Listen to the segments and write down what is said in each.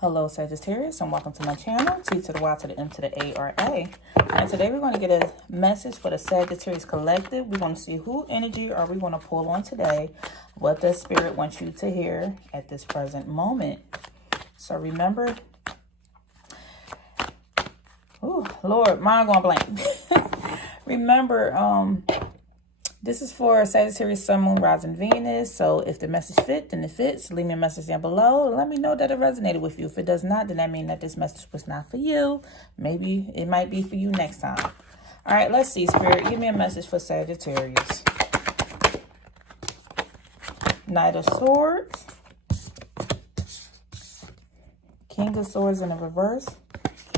Hello Sagittarius, and welcome to my channel, T to the Y to the M to the A-R-A. And today we're going to get a message for the Sagittarius collective. We're going to see who energy are we going to pull on today, what the spirit wants you to hear at this present moment. So remember, oh Lord, mine going blank. Remember, this is for Sagittarius, Sun, Moon, Rising, Venus. So if the message fit, then it fits. Leave me a message down below. Let me know that it resonated with you. If it does not, then that means that this message was not for you. Maybe it might be for you next time. All right, let's see, Spirit. Give me a message for Sagittarius. Knight of Swords. King of Swords in the reverse.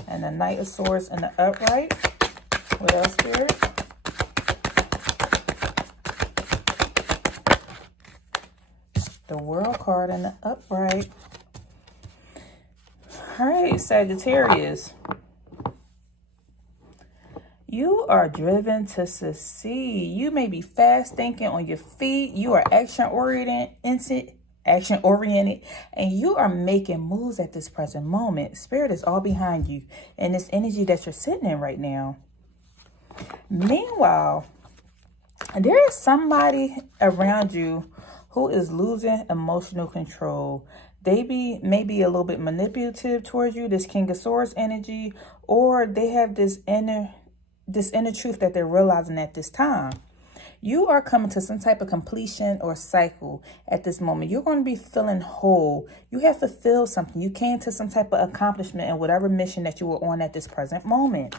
And the Knight of Swords in the upright. What else, Spirit? The World card in the upright. All right, Sagittarius. You are driven to succeed. You may be fast thinking on your feet. You are action oriented, and you are making moves at this present moment. Spirit is all behind you and this energy that you're sitting in right now. Meanwhile, there is somebody around you who is losing emotional control. They may be a little bit manipulative towards you, this King of Swords energy, or they have this inner truth that they're realizing at this time. You are coming to some type of completion or cycle at this moment. You're going to be feeling whole. You have fulfilled something. You came to some type of accomplishment in whatever mission that you were on at this present moment.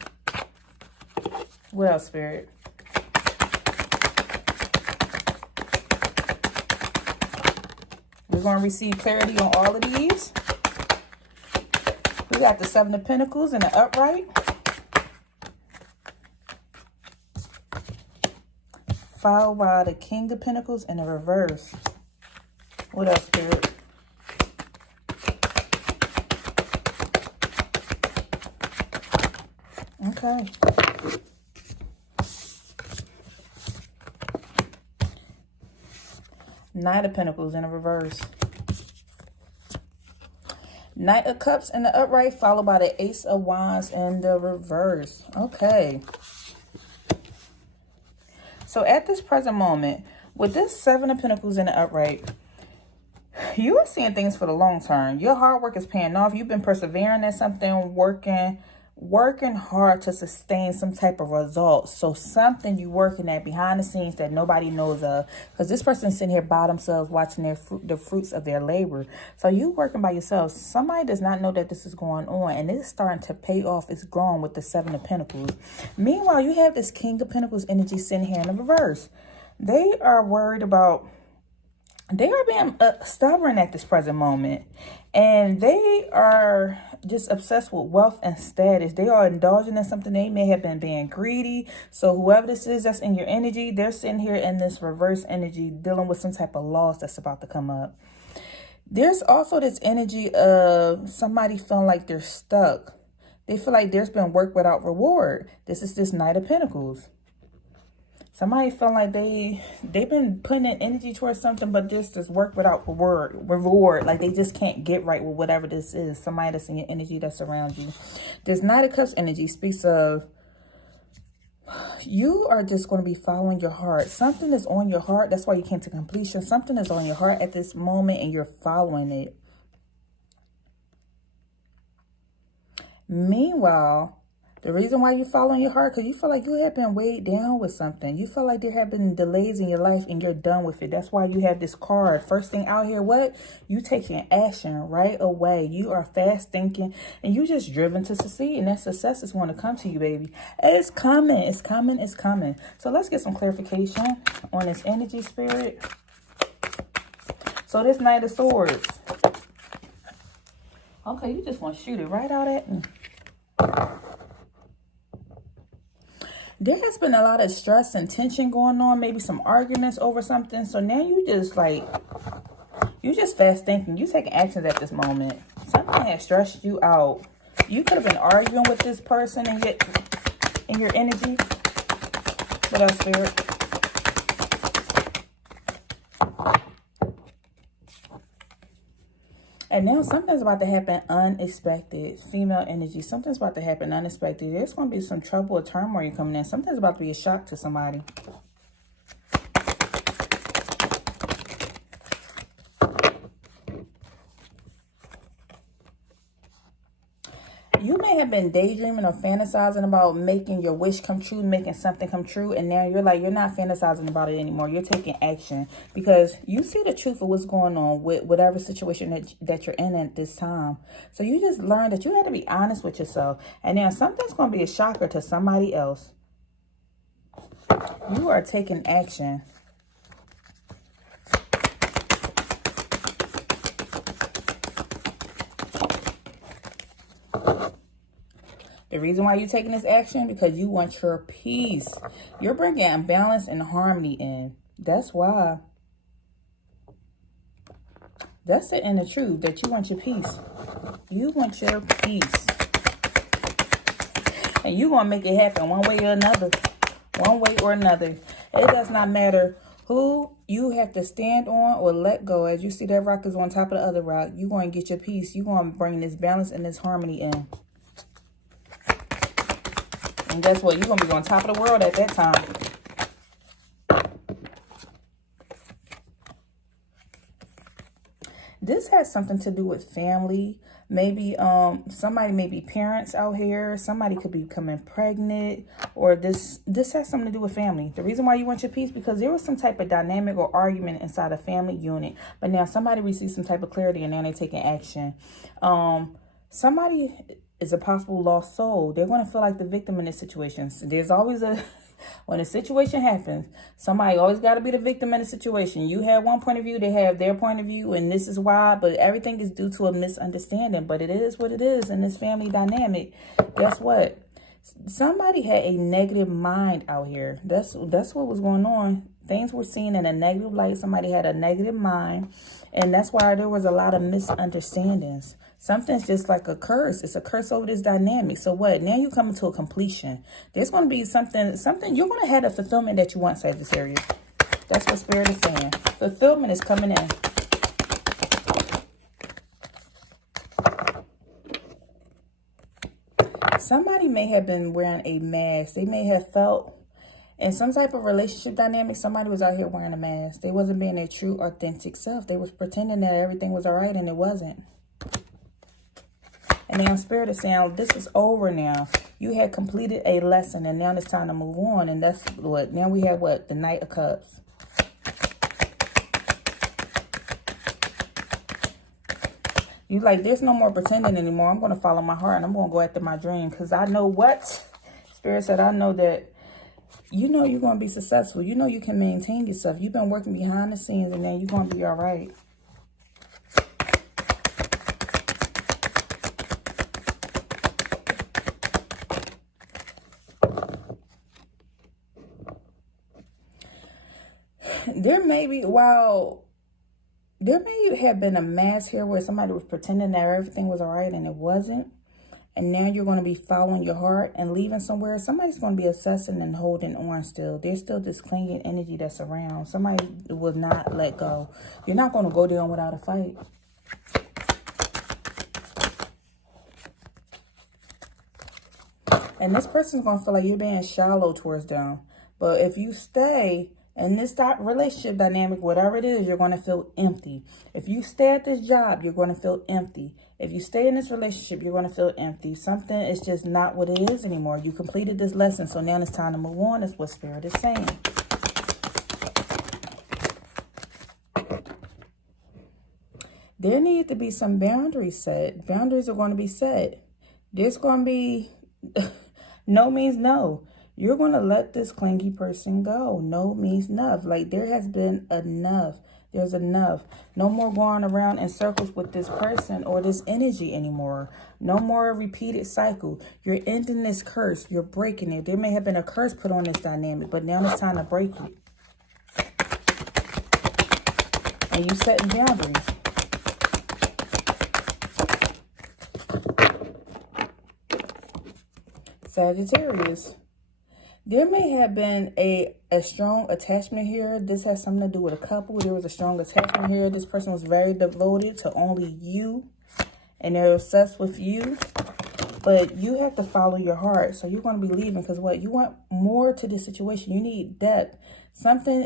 What else, Spirit? We're going to receive clarity on all of these. We got the Seven of Pentacles in the upright. Followed by the King of Pentacles in the reverse. What else, Spirit? Okay. Knight of Pentacles in the reverse. Knight of Cups in the upright, followed by the Ace of Wands in the reverse. Okay. So at this present moment, with this Seven of Pentacles in the upright, you are seeing things for the long term. Your hard work is paying off. You've been persevering at something, working hard to sustain some type of results. So something you working at behind the scenes that nobody knows of, because this person's sitting here by themselves watching the fruits of their labor. So you working by yourself. Somebody does not know that this is going on, and it's starting to pay off. It's growing with the Seven of Pentacles. Meanwhile, you have this King of Pentacles energy sitting here in the reverse. They are worried about, they are being stubborn at this present moment, and they are just obsessed with wealth and status. They are indulging in something. They may have been being greedy. So whoever this is that's in your energy, they're sitting here in this reverse energy dealing with some type of loss that's about to come up. There's also this energy of somebody feeling like they're stuck. They feel like there's been work without reward. This is this Knight of Pentacles. Somebody feel like they've been putting in energy towards something, but just this work without reward. Like they just can't get right with whatever this is. Somebody that's in your energy that's around you. This Knight of Cups energy speaks of you are just going to be following your heart. Something is on your heart. That's why you came to completion. Something is on your heart at this moment, and you're following it. Meanwhile, the reason why you're following your heart, because you feel like you have been weighed down with something. You feel like there have been delays in your life and you're done with it. That's why you have this card. First thing out here, what? You taking action right away. You are fast thinking and you just driven to succeed. And that success is going to come to you, baby. It's coming. It's coming. It's coming. So let's get some clarification on this energy, Spirit. So this Knight of Swords. Okay, you just want to shoot it right out at me. There has been a lot of stress and tension going on, maybe some arguments over something. So now you just fast thinking. You taking actions at this moment. Something has stressed you out. You could have been arguing with this person and yet in your energy. What else, Spirit? And now something's about to happen unexpected. Female energy. Something's about to happen unexpected. There's going to be some trouble or turmoil coming in. Something's about to be a shock to somebody. You may have been daydreaming or fantasizing about making your wish come true, making something come true. And now you're like, you're not fantasizing about it anymore. You're taking action because you see the truth of what's going on with whatever situation that you're in at this time. So you just learned that you had to be honest with yourself. And now something's going to be a shocker to somebody else. You are taking action. The reason why you're taking this action, because you want your peace. You're bringing balance and harmony in. That's why. That's it in the truth, that you want your peace. You want your peace. And you're going to make it happen one way or another. One way or another. It does not matter who you have to stand on or let go. As you see that rock is on top of the other rock, you're going to get your peace. You're going to bring this balance and this harmony in. And guess what? You're going to be on top of the world at that time. This has something to do with family. Maybe somebody may be parents out here. Somebody could be becoming pregnant. Or this has something to do with family. The reason why you want your peace, because there was some type of dynamic or argument inside a family unit. But now somebody receives some type of clarity and now they're taking action. Somebody is a possible lost soul. They're going to feel like the victim in this situation. So there's always when a situation happens, somebody always got to be the victim in the situation. You have one point of view, they have their point of view, and this is why, but everything is due to a misunderstanding. But it is what it is in this family dynamic. Guess what? Somebody had a negative mind out here. That's what was going on. Things were seen in a negative light. Somebody had a negative mind, and that's why there was a lot of misunderstandings. Something's just like a curse. It's a curse over this dynamic. So what? Now you're coming to a completion. There's going to be something, you're going to have a fulfillment that you want, Sagittarius. That's what Spirit is saying. Fulfillment is coming in. Somebody may have been wearing a mask. They may have felt in some type of relationship dynamic, somebody was out here wearing a mask. They wasn't being their true, authentic self. They was pretending that everything was all right, and it wasn't. And now Spirit is saying, this is over now. You had completed a lesson, and now it's time to move on. And that's what, now we have what? The Knight of Cups. You like, there's no more pretending anymore. I'm going to follow my heart, and I'm going to go after my dream. Because I know what? Spirit said, I know that, you know you're going to be successful. You know you can maintain yourself. You've been working behind the scenes, and then you're going to be all right. There may be, there may have been a mask here where somebody was pretending that everything was all right and it wasn't. And now you're going to be following your heart and leaving somewhere. Somebody's going to be assessing and holding on still. There's still this clinging energy that's around. Somebody will not let go. You're not going to go down without a fight. And this person's going to feel like you're being shallow towards them. But if you stay in this relationship dynamic, whatever it is, you're going to feel empty. If you stay at this job, you're going to feel empty. If you stay in this relationship, you're going to feel empty. Something is just not what it is anymore. You completed this lesson, so now it's time to move on. That's what Spirit is saying. There need to be some boundaries set. Boundaries are going to be set. There's going to be no means no. You're going to let this clingy person go. No means enough. Like, there has been enough. There's enough. No more going around in circles with this person or this energy anymore. No more repeated cycle. You're ending this curse. You're breaking it. There may have been a curse put on this dynamic, but now it's time to break it. And you setting boundaries. Sagittarius. There may have been a strong attachment here. This has something to do with a couple. There was a strong attachment here. This person was very devoted to only you, and they're obsessed with you. But you have to follow your heart. So you're going to be leaving because what? You want more to this situation. You need depth. Something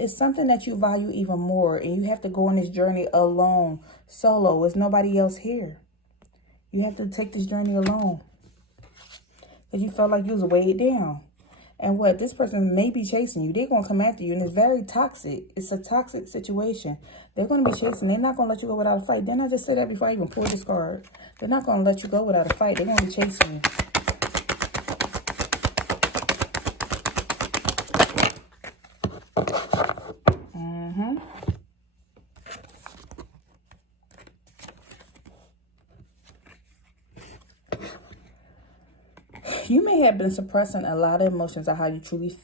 that you value even more. And you have to go on this journey alone, solo. There's nobody else here. You have to take this journey alone. Because you felt like you was weighed down. And what? This person may be chasing you. They're going to come after you. And it's very toxic. It's a toxic situation. They're going to be chasing. They're not going to let you go without a fight. Didn't I just say that before I even pulled this card? They're not going to let you go without a fight. They're going to be chasing you. You may have been suppressing a lot of emotions of how you truly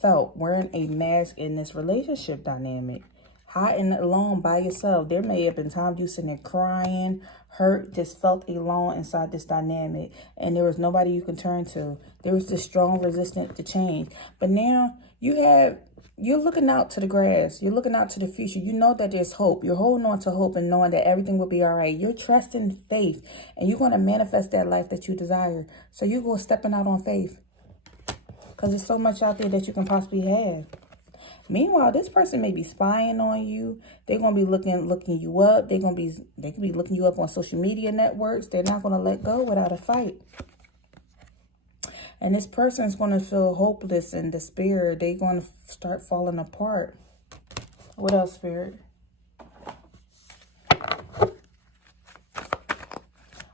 felt, wearing a mask in this relationship dynamic. Hot and alone by yourself. There may have been times you sitting there crying, hurt, just felt alone inside this dynamic. And there was nobody you can turn to. There was this strong resistance to change. But now you're looking out to the grass. You're looking out to the future. You know that there's hope. You're holding on to hope and knowing that everything will be all right. You're trusting faith. And you're going to manifest that life that you desire. So you're going stepping out on faith. Because there's so much out there that you can possibly have. Meanwhile, this person may be spying on you. They're going to be looking you up. They can be looking you up on social media networks. They're not going to let go without a fight. And this person is going to feel hopeless and despair. They're going to start falling apart. What else, Spirit?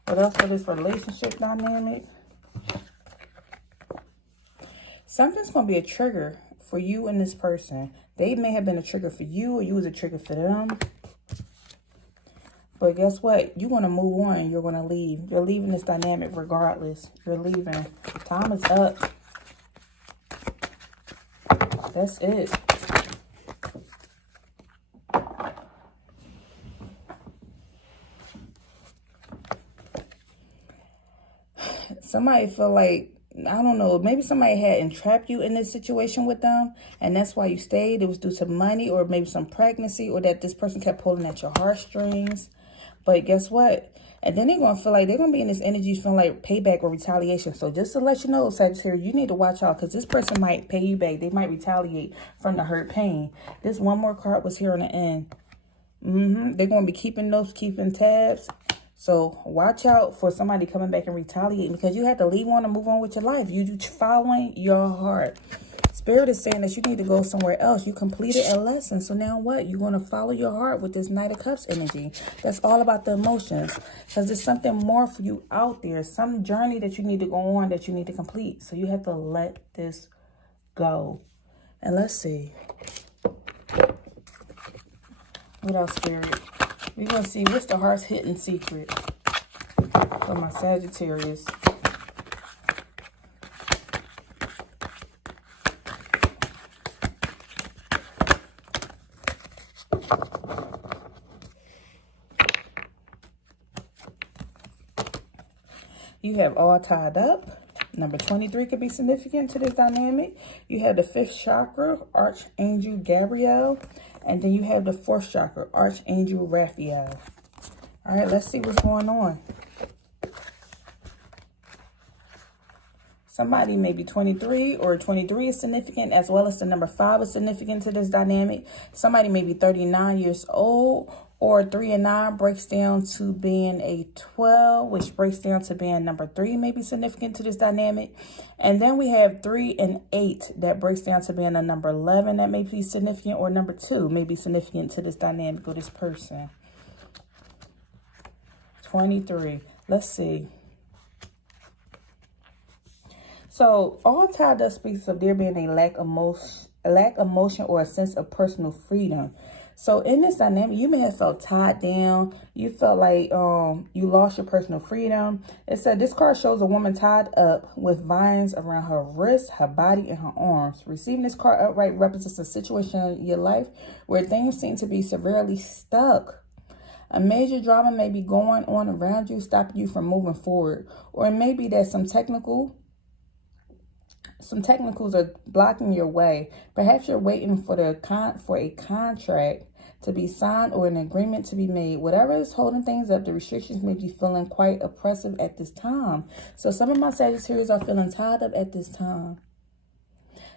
What else for this relationship dynamic? Something's going to be a trigger for you and this person. They may have been a trigger for you, or you was a trigger for them. But guess what? You're going to move on. You're going to leave. You're leaving this dynamic regardless. You're leaving. Time is up. That's it. Somebody feel like, I don't know, maybe somebody had entrapped you in this situation with them, and that's why you stayed. It was due to money, or maybe some pregnancy, or that this person kept pulling at your heartstrings. But guess what? And then they're going to feel like they're going to be in this energy feeling like payback or retaliation. So just to let you know, Sagittarius, you need to watch out, because this person might pay you back. They might retaliate from the hurt pain. This one more card was here on the end. They're going to be keeping notes, keeping tabs. So watch out for somebody coming back and retaliating, because you have to leave on and move on with your life. You following your heart. Spirit is saying that you need to go somewhere else. You completed a lesson. So now what? You're going to follow your heart with this Knight of Cups energy. That's all about the emotions. Because there's something more for you out there. Some journey that you need to go on, that you need to complete. So you have to let this go. And let's see. What else, Spirit? We're going to see what's the heart's hidden secret for my Sagittarius. You have all tied up. Number 23 could be significant to this dynamic. You have the 5th chakra, Archangel Gabriel. And then you have the 4th chakra, Archangel Raphael. All right, let's see what's going on. Somebody may be 23, or 23 is significant, as well as the number 5 is significant to this dynamic. Somebody may be 39 years old, or 3 and 9 breaks down to being a 12, which breaks down to being number 3 may be significant to this dynamic. And then we have 3 and 8 that breaks down to being a number 11 that may be significant, or number 2 may be significant to this dynamic or this person. 23. Let's see. So all tied up speaks of there being a lack of motion or a sense of personal freedom. So in this dynamic, you may have felt tied down. You felt like you lost your personal freedom. It said this card shows a woman tied up with vines around her wrists, her body, and her arms. Receiving this card outright represents a situation in your life where things seem to be severely stuck. A major drama may be going on around you, stopping you from moving forward. Or it may be that some technical Some technicals are blocking your way. Perhaps you're waiting for a contract to be signed or an agreement to be made. Whatever is holding things up, the restrictions may be feeling quite oppressive at this time. So some of my Sagittarius are feeling tied up at this time.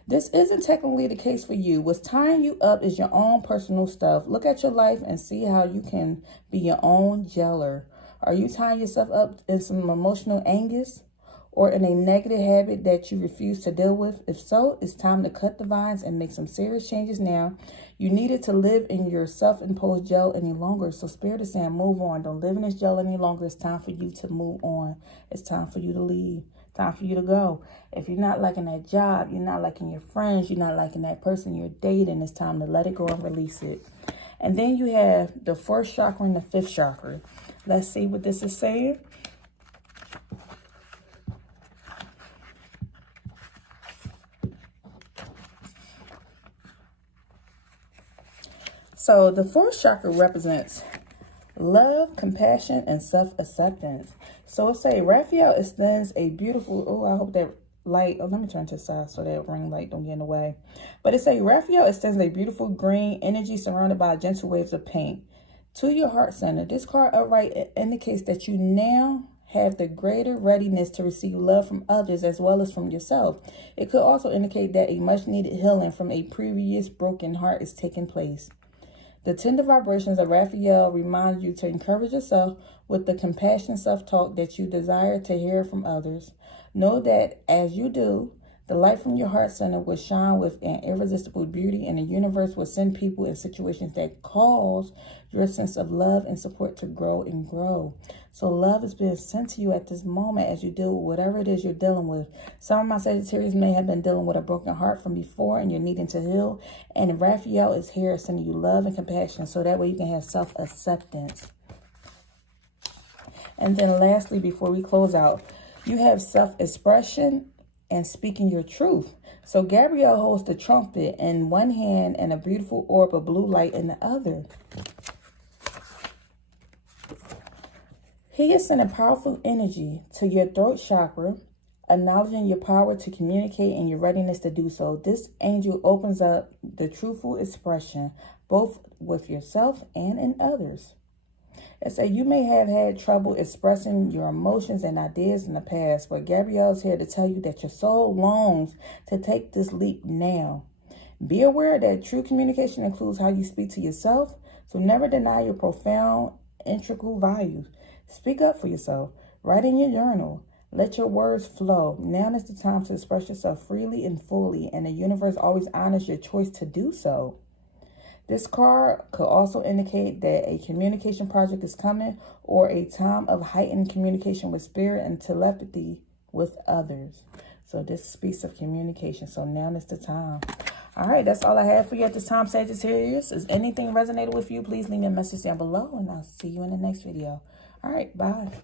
This isn't technically the case for you. What's tying you up is your own personal stuff. Look at your life and see how you can be your own jailer. Are you tying yourself up in some emotional anguish or in a negative habit that you refuse to deal with? If so, it's time to cut the vines and make some serious changes now. You needed to live in your self-imposed jail any longer. So Spirit is saying, move on. Don't live in this jail any longer. It's time for you to move on. It's time for you to leave. Time for you to go. If you're not liking that job, you're not liking your friends, you're not liking that person you're dating, it's time to let it go and release it. And then you have the 4th chakra and the 5th chakra. Let's see what this is saying. So the 4th chakra represents love, compassion, and self-acceptance. So it say Raphael extends a beautiful, oh, I hope that light, oh, let me turn to the side so that ring light don't get in the way. But it say Raphael extends a beautiful green energy surrounded by gentle waves of pink to your heart center. This card upright indicates that you now have the greater readiness to receive love from others as well as from yourself. It could also indicate that a much needed healing from a previous broken heart is taking place. The tender vibrations of Raphael remind you to encourage yourself with the compassionate self-talk that you desire to hear from others. Know that as you do, the light from your heart center will shine with an irresistible beauty, and the universe will send people in situations that cause your sense of love and support to grow and grow. So love is being sent to you at this moment as you deal with whatever it is you're dealing with. Some of my Sagittarius may have been dealing with a broken heart from before and you're needing to heal. And Raphael is here sending you love and compassion so that way you can have self-acceptance. And then lastly, before we close out, you have self-expression and speaking your truth. So Gabriel holds the trumpet in one hand and a beautiful orb of blue light in the other. He is sending powerful energy to your throat chakra, acknowledging your power to communicate and your readiness to do so. This angel opens up the truthful expression, both with yourself and in others. It says you may have had trouble expressing your emotions and ideas in the past, but Gabrielle is here to tell you that your soul longs to take this leap now. Be aware that true communication includes how you speak to yourself, so never deny your profound, integral values. Speak up for yourself. Write in your journal. Let your words flow. Now is the time to express yourself freely and fully, and the universe always honors your choice to do so. This card could also indicate that a communication project is coming or a time of heightened communication with spirit and telepathy with others. So this speaks of communication. So now is the time. All right, that's all I have for you at this time, Sagittarius. Is anything resonated with you, please leave me a message down below, and I'll see you in the next video. All right, bye.